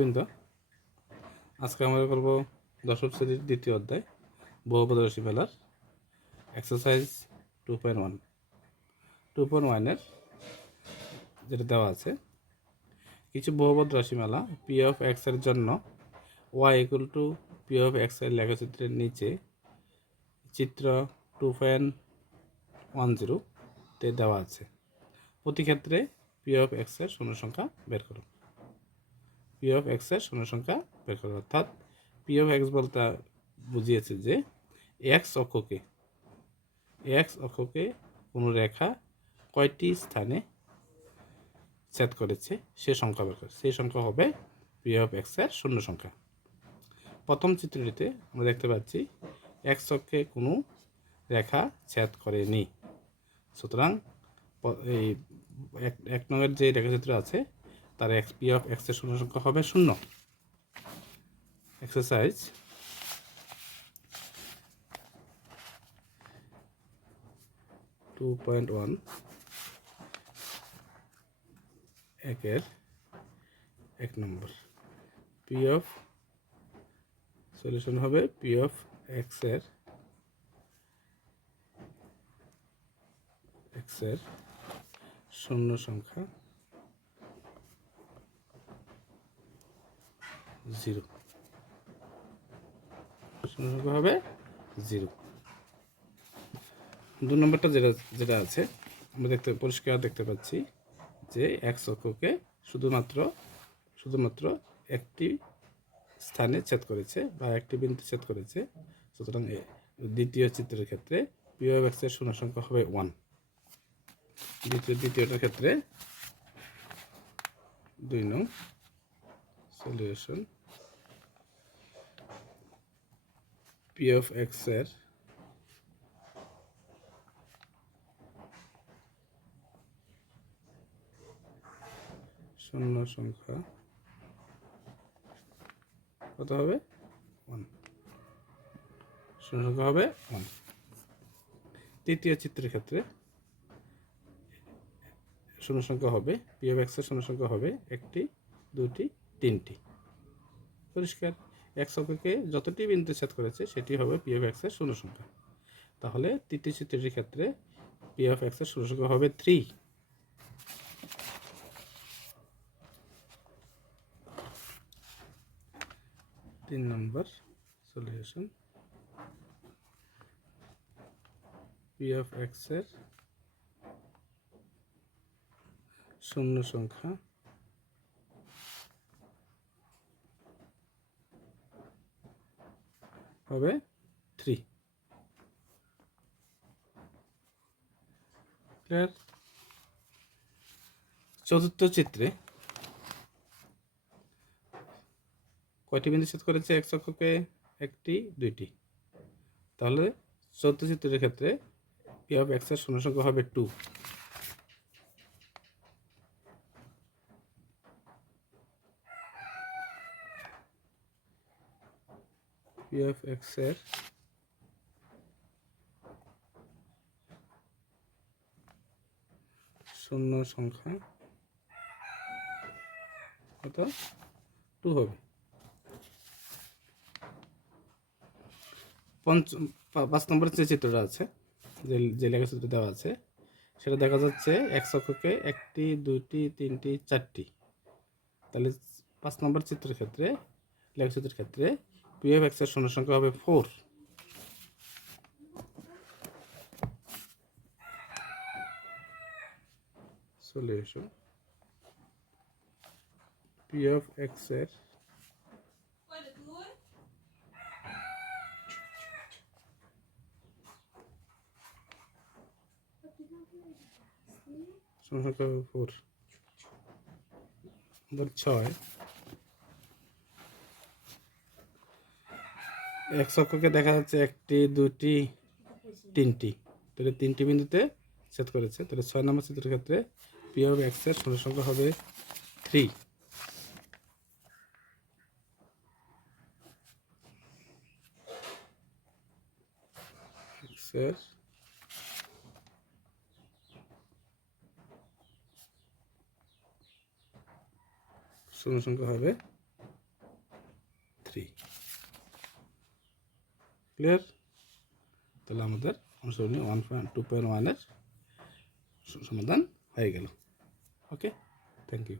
বিন্দু আজকে আমরা করব দশম শ্রেণীর দ্বিতীয় অধ্যায় বহুপদ রাশি ফেলার এক্সারসাইজ 2.1 2.1 যেটা দেওয়া আছে কিছু বহুপদ রাশিমালা পি অফ এক্স এর জন্য Y equal to P of X এর লেখচিত্রের নিচে চিত্র 2.10 তে দেওয়া আছে। প্রতি ক্ষেত্রে পি অফ এক্স এর শূন্য সংখ্যা বের করো। পি অফ এক্স এর শূন্য সংখ্যা বের করো, অর্থাৎ পি অফ এক্স বলতে বুঝিয়েছে যে এক্স অক্ষকে কোনো রেখা কয়টি স্থানে ছেদ করেছে সে সংখ্যা বের করে, সেই সংখ্যা হবে পি অফ এক্স এর শূন্য সংখ্যা। প্রথম চিত্রটিতে আমরা দেখতে পাচ্ছি এক্স অক্ষে কোনো রেখা ছেদ করেনি, সুতরাং এই এক নংয়ের যে রেখাচিত্র আছে তার এক্স পি অফ এক্স এর শূন্য সংখ্যা হবে 0। এক্সারসাইজ 2.1 একের 1 নম্বর পি অফ সলিউশন হবে পি অফ এক্স এর শূন্য সংখ্যা 0, শূন্য সংখ্যা হবে 0। 2 নম্বরটা যেটা আছে আমরা পরিষ্কার দেখতে পাচ্ছি যে এক্স অক্ষকে শুধুমাত্র একটি স্থানে ছেদ করেছে বা একটি বিন্দুতে ছেদ করেছে, সুতরাং দ্বিতীয় চিত্রের ক্ষেত্রে পি অফ এক্স এর শূন্য সংখ্যা হবে 1। দ্বিতীয়টার ক্ষেত্রে 2 নং সলিউশন পি অফ এক্স এর শূন্য সংখ্যা কত হবে 1, শূন্য সংখ্যা হবে 1। তৃতীয় চিত্রের ক্ষেত্রে শূন্য সংখ্যা হবে পি অফ এক্স এর শূন্য সংখ্যা হবে 1টি 2টি 3টি। পরিষ্কার, এক্স অক্ষকে যতটি বিন্দু ছেদ করেছে সেটি হবে পি অফ এক্স এর শূন্য সংখ্যা। তাহলে তৃতীয় চিত্রটির ক্ষেত্রে পি অফ এক্স এর শূন্য সংখ্যা হবে 3। 3 নম্বর সলিউশন পি অফ এক্স এর শূন্য সংখ্যা হবে 3। ক্লিয়ার? চতুর্থ চিত্রে কয়টি বিন্দু ছেদ করেছে এক্স অক্ষকে? 1টি 2টি। তাহলে চতুর্থ চিত্রের ক্ষেত্রে পি অফ এক্স এর শূন্য সংখ্যা হবে 2। পি অফ এক্স এর শূন্য সংখ্যা কত? 2 হবে। 5 নম্বরের যে চিত্রটা আছে, যে লেখাচিত্র দেওয়া আছে সেটা দেখা যাচ্ছে এক্স অক্ষকে 1টি 2টি 3টি 4টি। তাহলে 5 নম্বর চিত্রের ক্ষেত্রে লেখাচিত্রের ক্ষেত্রে পি অফ এক্স এর শূন্য সংখ্যা হবে 4। সলিউশন পি অফ এক্স এর শূন্য সংখ্যা হবে 4। নম্বর 6 এক্স অক্ষকে দেখা যাচ্ছে 1টি 2টি 3টি, তাহলে 3টি বিন্দুতে ছেদ করেছে। তাহলে 6 নম্বর চিত্রের ক্ষেত্রে পি অফ এক্স এর শূন্য সংখ্যা হবে 3। এক্স এর শূন্য সংখ্যা হবে 3। ক্লিয়ার? তাহলে আমাদের অনুসরণীয় 1.2.1 এর সমাধান হয়ে গেল। ওকে, থ্যাংক ইউ।